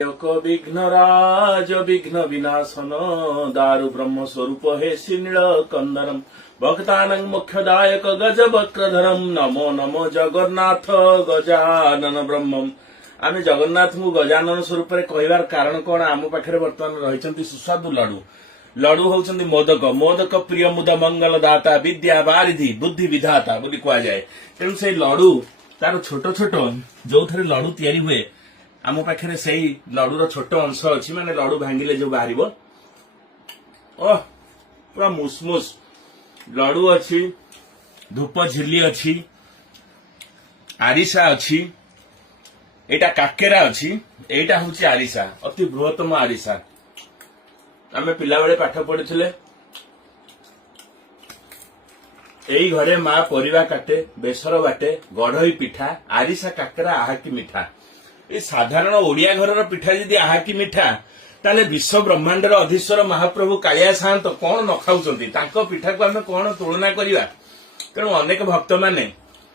एक विघ्नराज विघ्न विनाशन दारु ब्रह्म स्वरूप हे श्रीनील कंदरम भक्तानं मोक्षदायक गज वक्रधरम नमो नमो जगन्नाथ गजानन ब्रह्मम। आमे जगन्नाथ को गजानन स्वरूप कहबार कारण कौन आम पाखे बर्तमान रही सुस्वादु लडु लडु होउछन्ति मोदक मोदक प्रिय मुद मंगल दाता विद्या बारिधि बुद्धि विधाता बोली कह जाए। तेणु से लडु तार छोट छोट जो थे लडु तैयारी हुए आम पाखे से लडुर छोट अंश अच्छी माने लडु भांगिले जो बाहर पूरा मुसमुस लडु अच्छी धूप झिल्ली अच्छी आरिसा अच्छी एटा काकेरा अच्छी एटा हूँ आरिसा अति बृहत्तम आरिसा। आमे पिला बेले पाठ पढ़िथिले एई घरे माँ परिवा काटे बेसर बाटे गढ़ई पिठा आरिसा काकेरा आहाकी मिठा। ए साधारण ओडिया घरर पिठा जदि आहाकी मिठा ताले विश्व ब्रह्मांडर अधीश्वर महाप्रभु कालिया साहंत कौन न खाऊछंती तांको पिठा को आमे कौन तुलना करिवा। तेणु अनेक भक्त माने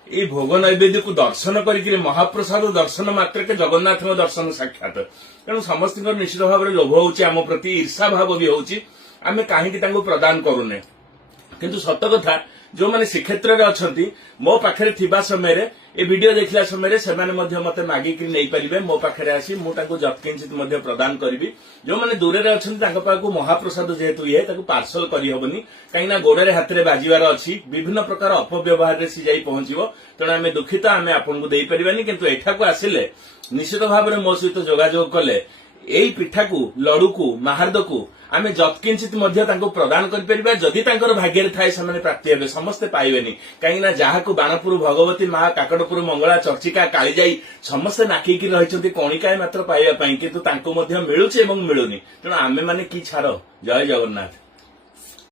ये भोग नैवेद्य को दर्शन करके महाप्रसाद दर्शन मात्र के जगन्नाथ दर्शन साक्षात। तेणु समस्त निश्चित भाव में लोभ होउची आम प्रति ईर्षा भाव भी होउची आमे काहेकि तांको प्रदान करूने। किंतु सत कथा जो माने श्रीक्षेत्र में अच्छी मो पाखे थिबा समय रे ए वीडियो देखला समय से मते मागिकी नहीं पारे मो पाखे आसी मुझे जत्किंचित प्रदान करी। जो मैंने दूर में अच्छा महाप्रसाद जेहेतु ये पार्सल करहबनी कहीं गोड़े हाथ में बाजार अच्छी विभिन्न प्रकार अपव्यवहार सी जाई पहुंचो। तेणु आम दुखित आम आपको दे पारानी किंतु एठा को आसिले निश्चित भाव में मो सहित जोगाजोग कले एई पिठा को लडु को महार्द को आमे जत्किंचित प्रदान कर जदि भाग्य थाए से प्राप्ति हे समस्ते पाइबेनी कहीं जहां बाणपुर भगवती माँ काकड़पुर मंगला चर्चिका कालीजाई समस्ते नाकिकी रही कणिकाए मात्र पाइबा किंतु मिलुचे मिलुनी। तेणु आमे माने की छाड़। जय जगन्नाथ।